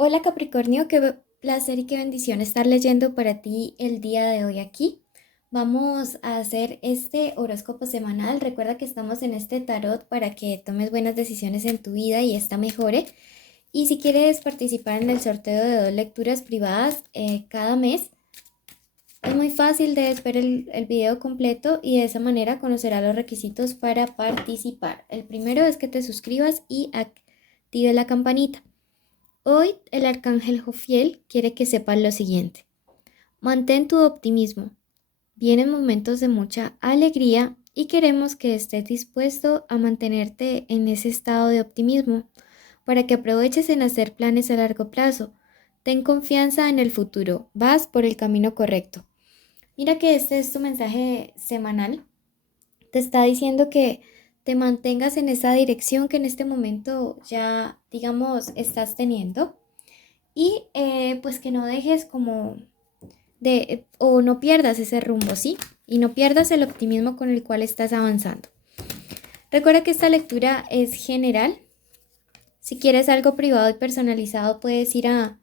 Hola Capricornio, qué placer y qué bendición estar leyendo para ti el día de hoy aquí. Vamos a hacer este horóscopo semanal. Recuerda que estamos en este tarot para que tomes buenas decisiones en tu vida y esta mejore. Y si quieres participar en el sorteo de 2 lecturas privadas cada mes, es muy fácil, debes ver el video completo y de esa manera conocerás los requisitos para participar. El primero es que te suscribas y active la campanita. Hoy el arcángel Jofiel quiere que sepas lo siguiente. Mantén tu optimismo. Vienen momentos de mucha alegría y queremos que estés dispuesto a mantenerte en ese estado de optimismo para que aproveches en hacer planes a largo plazo. Ten confianza en el futuro. Vas por el camino correcto. Mira que este es tu mensaje semanal. Te está diciendo que te mantengas en esa dirección que en este momento ya, digamos, estás teniendo y pues que no dejes como o no pierdas ese rumbo, ¿sí? Y no pierdas el optimismo con el cual estás avanzando. Recuerda que esta lectura es general. Si quieres algo privado y personalizado, puedes ir a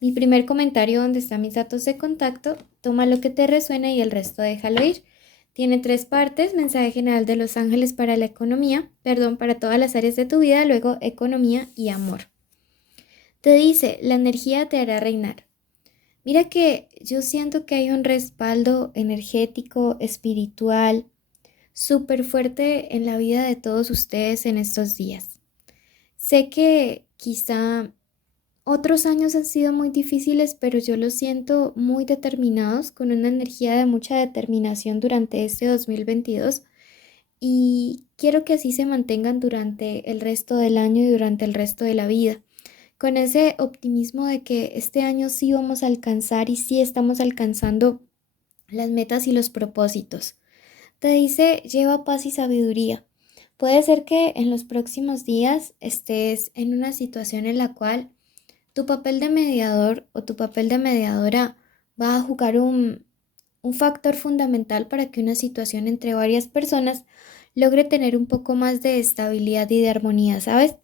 mi primer comentario donde están mis datos de contacto, toma lo que te resuena y el resto déjalo ir. Tiene 3 partes: mensaje general de los ángeles para la economía, perdón, para todas las áreas de tu vida, luego economía y amor. Te dice, la energía te hará reinar. Mira que yo siento que hay un respaldo energético, espiritual, súper fuerte en la vida de todos ustedes en estos días. Sé que quizá otros años han sido muy difíciles, pero yo los siento muy determinados, con una energía de mucha determinación durante este 2022 y quiero que así se mantengan durante el resto del año y durante el resto de la vida con ese optimismo de que este año sí vamos a alcanzar y sí estamos alcanzando las metas y los propósitos. Te dice, lleva paz y sabiduría. Puede ser que en los próximos días estés en una situación en la cual tu papel de mediador o tu papel de mediadora va a jugar un factor fundamental para que una situación entre varias personas logre tener un poco más de estabilidad y de armonía, ¿sabes?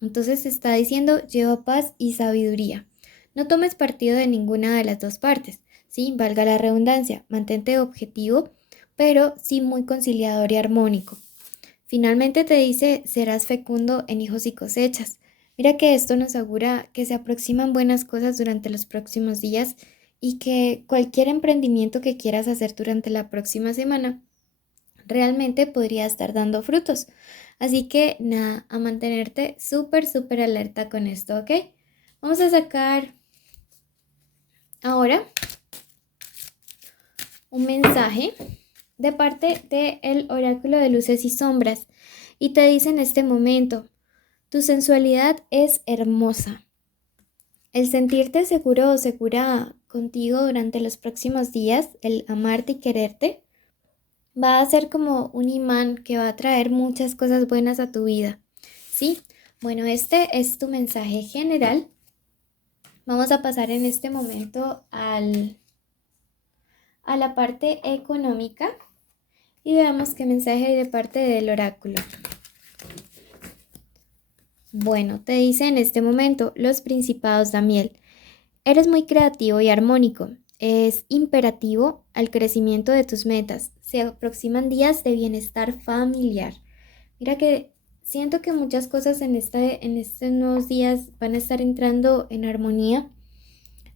Entonces está diciendo, lleva paz y sabiduría. No tomes partido de ninguna de las dos partes, ¿sí? Valga la redundancia, mantente objetivo, pero sí muy conciliador y armónico. Finalmente te dice, serás fecundo en hijos y cosechas. Mira que esto nos augura que se aproximan buenas cosas durante los próximos días y que cualquier emprendimiento que quieras hacer durante la próxima semana realmente podría estar dando frutos. Así que nada, a mantenerte súper, súper alerta con esto, ¿ok? Vamos a sacar ahora un mensaje de parte del oráculo de luces y sombras y te dice en este momento, tu sensualidad es hermosa. El sentirte seguro o segura contigo durante los próximos días, el amarte y quererte, va a ser como un imán que va a traer muchas cosas buenas a tu vida, ¿sí? Bueno, este es tu mensaje general. Vamos a pasar en este momento a la parte económica y veamos qué mensaje hay de parte del oráculo. Bueno, te dice en este momento, los principados Damiel, eres muy creativo y armónico. Es imperativo al crecimiento de tus metas. Se aproximan días de bienestar familiar. Mira que siento que muchas cosas en estos nuevos días van a estar entrando en armonía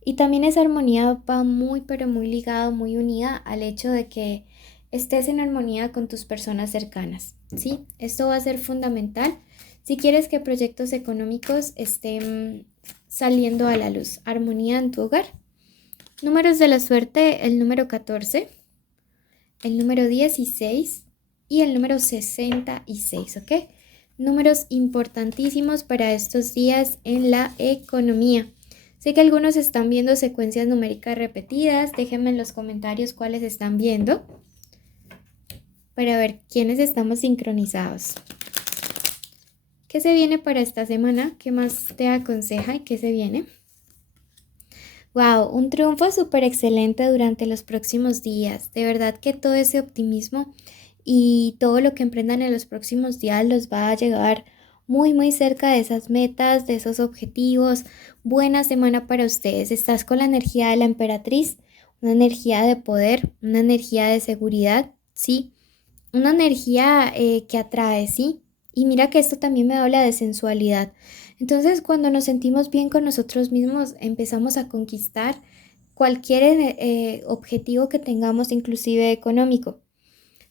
y también esa armonía va muy pero muy ligado, muy unida al hecho de que estés en armonía con tus personas cercanas, ¿sí? Esto va a ser fundamental si quieres que proyectos económicos estén saliendo a la luz. Armonía en tu hogar. Números de la suerte, el número 14, el número 16 y el número 66, ¿ok? Números importantísimos para estos días en la economía. Sé que algunos están viendo secuencias numéricas repetidas. Déjenme en los comentarios cuáles están viendo para ver quiénes estamos sincronizados. ¿Qué se viene para esta semana? ¿Qué más te aconseja y qué se viene? Wow, un triunfo súper excelente durante los próximos días. De verdad que todo ese optimismo y todo lo que emprendan en los próximos días los va a llegar muy, muy cerca de esas metas, de esos objetivos. Buena semana para ustedes. Estás con la energía de la emperatriz, una energía de poder, una energía de seguridad, ¿sí? Una energía que atrae, ¿sí? Y mira que esto también me habla de sensualidad. Entonces, cuando nos sentimos bien con nosotros mismos, empezamos a conquistar cualquier objetivo que tengamos, inclusive económico.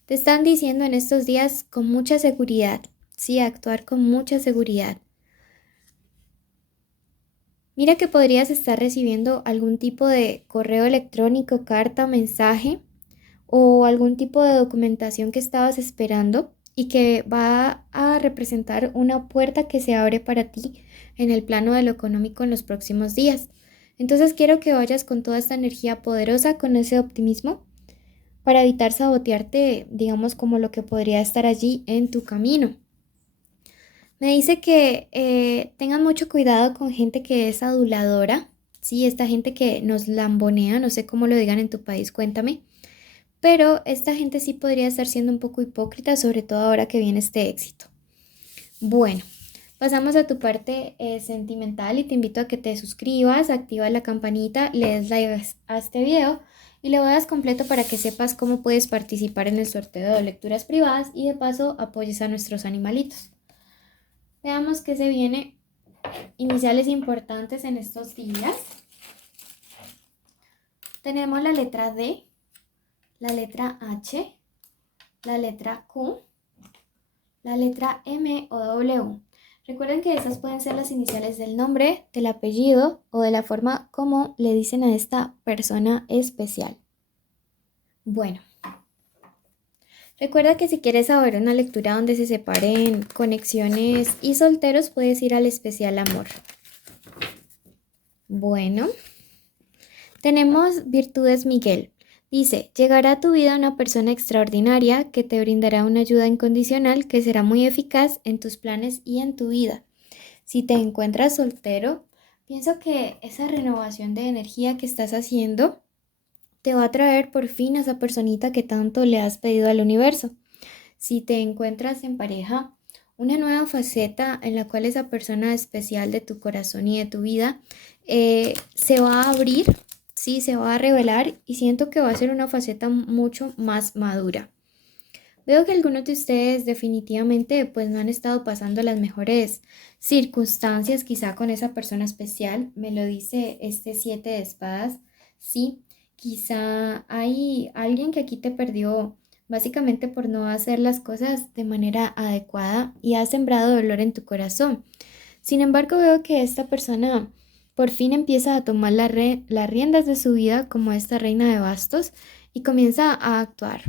Te están diciendo en estos días con mucha seguridad, sí, actuar con mucha seguridad. Mira que podrías estar recibiendo algún tipo de correo electrónico, carta, mensaje o algún tipo de documentación que estabas esperando y que va a representar una puerta que se abre para ti en el plano de lo económico en los próximos días. Entonces quiero que vayas con toda esta energía poderosa, con ese optimismo, para evitar sabotearte, digamos, como lo que podría estar allí en tu camino. Me dice que tengan mucho cuidado con gente que es aduladora, sí, esta gente que nos lambonea, no sé cómo lo digan en tu país, cuéntame, pero esta gente sí podría estar siendo un poco hipócrita, sobre todo ahora que viene este éxito. Bueno, pasamos a tu parte sentimental y te invito a que te suscribas, activa la campanita, le des like a este video y lo veas completo para que sepas cómo puedes participar en el sorteo de lecturas privadas y de paso apoyes a nuestros animalitos. Veamos qué se viene. Iniciales importantes en estos días. Tenemos la letra D, la letra H, la letra Q, la letra M o W. Recuerden que esas pueden ser las iniciales del nombre, del apellido o de la forma como le dicen a esta persona especial. Bueno, recuerda que si quieres saber una lectura donde se separen conexiones y solteros, puedes ir al especial amor. Bueno, tenemos Virtudes Miguel. Dice, llegará a tu vida una persona extraordinaria que te brindará una ayuda incondicional que será muy eficaz en tus planes y en tu vida. Si te encuentras soltero, pienso que esa renovación de energía que estás haciendo te va a traer por fin a esa personita que tanto le has pedido al universo. Si te encuentras en pareja, una nueva faceta en la cual esa persona especial de tu corazón y de tu vida se va a abrir, sí, se va a revelar y siento que va a ser una faceta mucho más madura. Veo que algunos de ustedes definitivamente pues no han estado pasando las mejores circunstancias quizá con esa persona especial, me lo dice este 7 de espadas, sí, quizá hay alguien que aquí te perdió básicamente por no hacer las cosas de manera adecuada y ha sembrado dolor en tu corazón. Sin embargo, veo que esta persona por fin empieza a tomar las riendas de su vida como esta reina de bastos y comienza a actuar.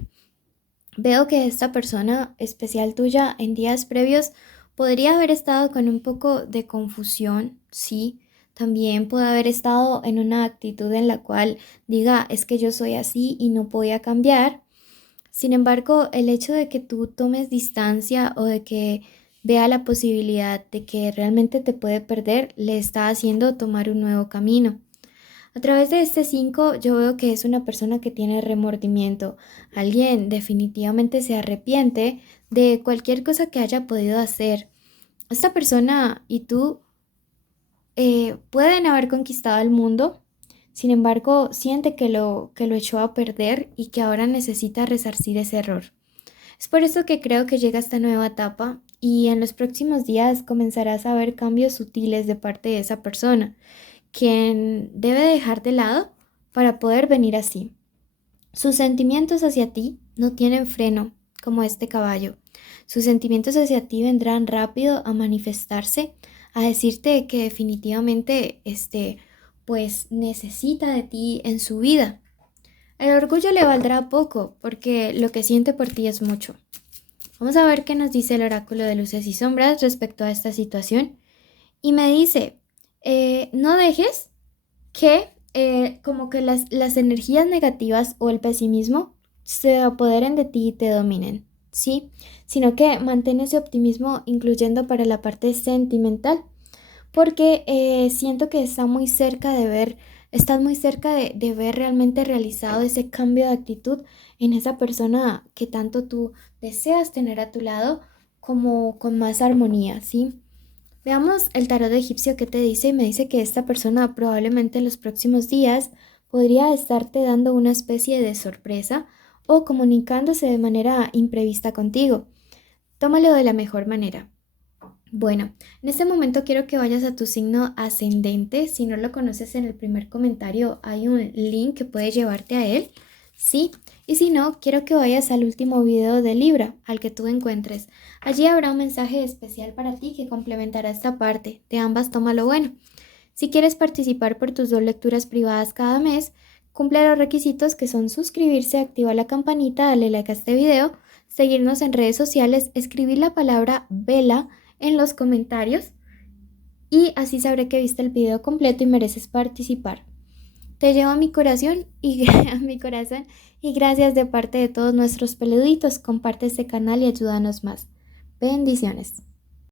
Veo que esta persona especial tuya en días previos podría haber estado con un poco de confusión, sí. También puede haber estado en una actitud en la cual diga, es que yo soy así y no voy a cambiar. Sin embargo, el hecho de que tú tomes distancia o de que vea la posibilidad de que realmente te puede perder, le está haciendo tomar un nuevo camino. A través de este 5 yo veo que es una persona que tiene remordimiento. Alguien definitivamente se arrepiente de cualquier cosa que haya podido hacer. Esta persona y tú pueden haber conquistado el mundo, sin embargo siente que lo echó a perder y que ahora necesita resarcir ese error. Es por eso que creo que llega esta nueva etapa y en los próximos días comenzarás a ver cambios sutiles de parte de esa persona quien debe dejar de lado para poder venir así. Sus sentimientos hacia ti no tienen freno, como este caballo. Sus sentimientos hacia ti vendrán rápido a manifestarse, a decirte que definitivamente pues necesita de ti en su vida. El orgullo le valdrá poco, porque lo que siente por ti es mucho. Vamos a ver qué nos dice el oráculo de luces y sombras respecto a esta situación. Y me dice, no dejes que como que las energías negativas o el pesimismo se apoderen de ti y te dominen, ¿sí? Sino que mantén ese optimismo incluyendo para la parte sentimental, porque siento que está muy cerca de ver, estás muy cerca de ver realmente realizado ese cambio de actitud en esa persona que tanto tú deseas tener a tu lado como con más armonía, ¿sí? Veamos el tarot egipcio que te dice y me dice que esta persona probablemente en los próximos días podría estarte dando una especie de sorpresa o comunicándose de manera imprevista contigo. Tómalo de la mejor manera. Bueno, en este momento quiero que vayas a tu signo ascendente. Si no lo conoces, en el primer comentario hay un link que puede llevarte a él. Sí, y si no, quiero que vayas al último video de Libra, al que tú encuentres. Allí habrá un mensaje especial para ti que complementará esta parte. De ambas, toma lo bueno. Si quieres participar por tus 2 lecturas privadas cada mes, cumple los requisitos que son suscribirse, activa la campanita, darle like a este video, seguirnos en redes sociales, escribir la palabra vela en los comentarios y así sabré que viste el video completo y mereces participar. Te llevo a mi corazón y a mi corazón y gracias de parte de todos nuestros peluditos. Comparte este canal y ayúdanos más. Bendiciones.